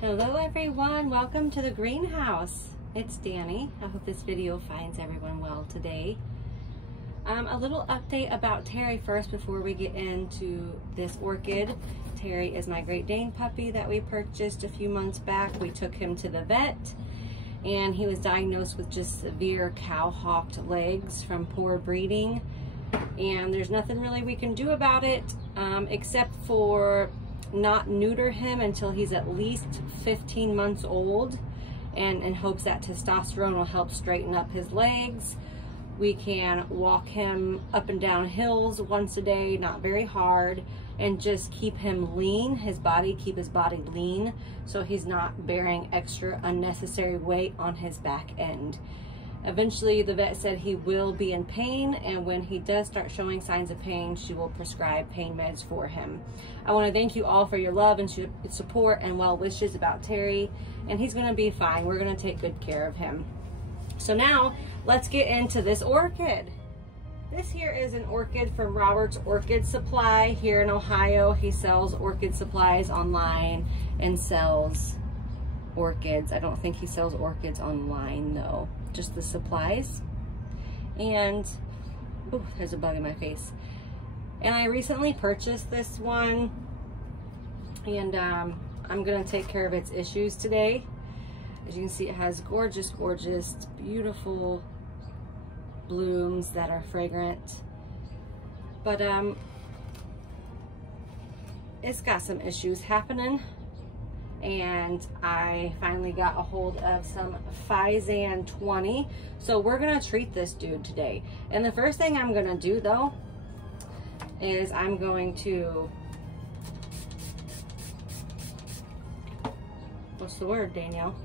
Hello everyone, welcome to the greenhouse. It's Danny. I hope this video finds everyone well today. A little update about Terry first before we get into this orchid. Terry is my Great Dane puppy that we purchased a few months back. We took him to the vet and he was diagnosed with just severe cow-hawked legs from poor breeding. And there's nothing really we can do about it except for not neuter him until he's at least 15 months old, and in hopes that testosterone will help straighten up his legs. We can walk him up and down hills once a day, not very hard, and just keep him lean, keep his body lean, so he's not bearing extra unnecessary weight on his back end. Eventually, the vet said he will be in pain, and when he does start showing signs of pain, she will prescribe pain meds for him. I want to thank you all for your love and support and well wishes about Terry, and he's going to be fine. We're going to take good care of him. So now, let's get into this orchid. This here is an orchid from Robert's Orchid Supply here in Ohio. He sells orchid supplies online and sells orchids. I don't think he sells orchids online though, just the supplies. And oh, there's a bug in my face. And I recently purchased this one, and I'm gonna take care of its issues today. As you can see, it has gorgeous, beautiful blooms that are fragrant, but it's got some issues happening. And I finally got a hold of some Physan 20. So we're gonna treat this dude today. And the first thing I'm gonna do though, is I'm going to, what's the word, Danielle?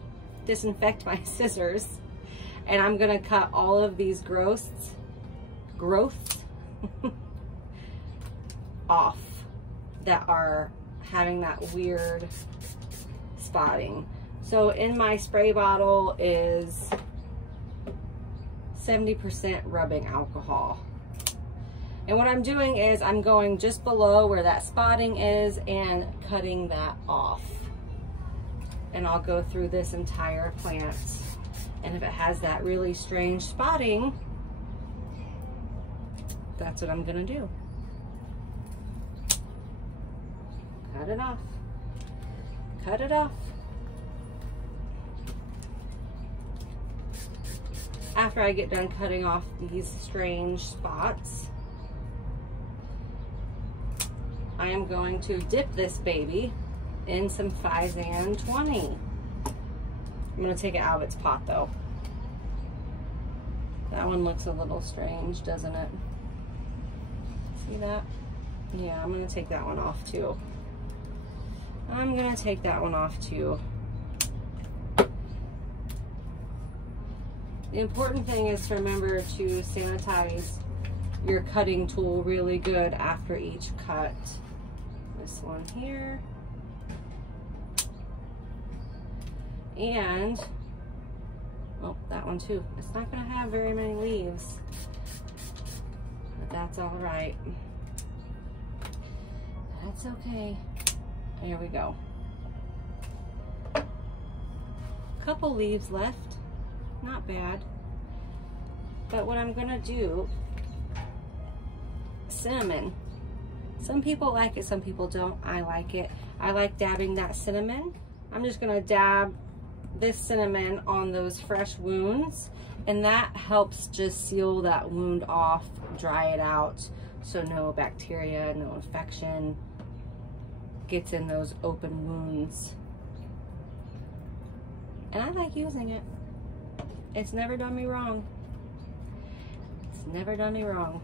Disinfect my scissors. And I'm gonna cut all of these growths off that are having that weird spotting. So in my spray bottle is 70% rubbing alcohol. And what I'm doing is I'm going just below where that spotting is and cutting that off. And I'll go through this entire plant. And if it has that really strange spotting, that's what I'm gonna do. Cut it off. Cut it off. After I get done cutting off these strange spots, I am going to dip this baby in some Physan 20. I'm gonna take it out of its pot though. That one looks a little strange, doesn't it? See that? Yeah, I'm gonna take that one off too. I'm gonna take that one off too. The important thing is to remember to sanitize your cutting tool really good after each cut. This one here. And, oh, that one too. It's not gonna have very many leaves, but that's all right. That's okay. There we go. Couple leaves left, not bad. But what I'm gonna do, cinnamon. Some people like it, some people don't. I like it. I like dabbing that cinnamon. I'm just gonna dab this cinnamon on those fresh wounds, and that helps just seal that wound off, dry it out, so no bacteria, no infection gets in those open wounds. And I like using it. It's never done me wrong. It's never done me wrong.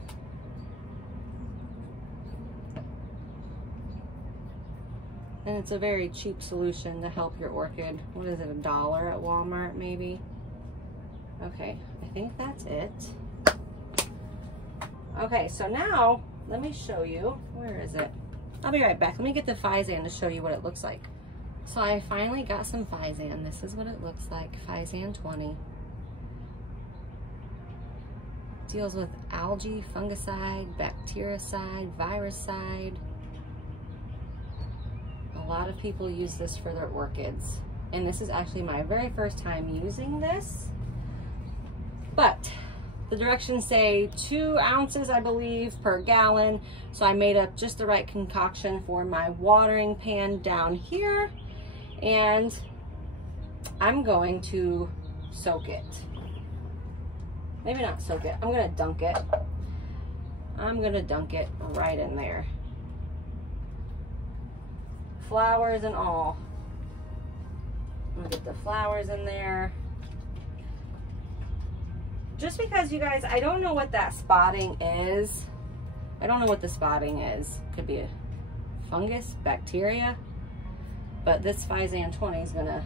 And it's a very cheap solution to help your orchid. What is it, $1 at Walmart maybe? Okay, I think that's it. Okay, so now let me show you, where is it? I'll be right back. Let me get the Physan to show you what it looks like. So I finally got some Physan. This is what it looks like, Physan 20. Deals with algae, fungicide, bactericide, virucide, a lot of people use this for their orchids. And this is actually my very first time using this. But the directions say 2 ounces, I believe, per gallon. So I made up just the right concoction for my watering pan down here. And I'm going to soak it. Maybe not soak it. I'm going to dunk it. I'm going to dunk it right in there. Flowers and all. I'm going to get the flowers in there. Just because, you guys, I don't know what that spotting is. I don't know what the spotting is. Could be a fungus, bacteria. But this Physan 20 is gonna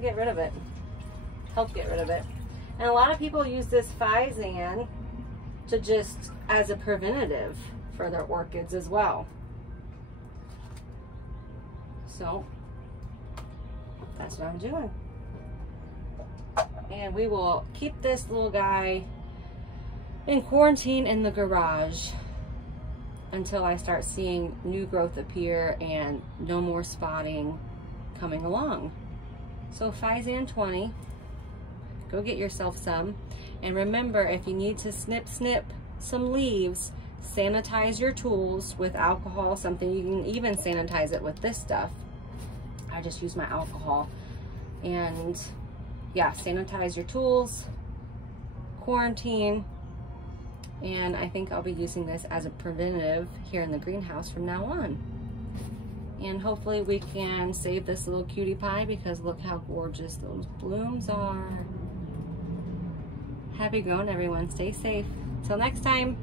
get rid of it. Help get rid of it. And a lot of people use this Physan to just as a preventative for their orchids as well. So that's what I'm doing. And we will keep this little guy in quarantine in the garage until I start seeing new growth appear and no more spotting coming along. So Physan 20, go get yourself some. And remember, if you need to snip some leaves, sanitize your tools with alcohol, something. You can even sanitize it with this stuff. I just use my alcohol. And yeah, sanitize your tools, quarantine, and I think I'll be using this as a preventative here in the greenhouse from now on. And hopefully we can save this little cutie pie because look how gorgeous those blooms are. Happy growing, everyone. Stay safe. Till next time.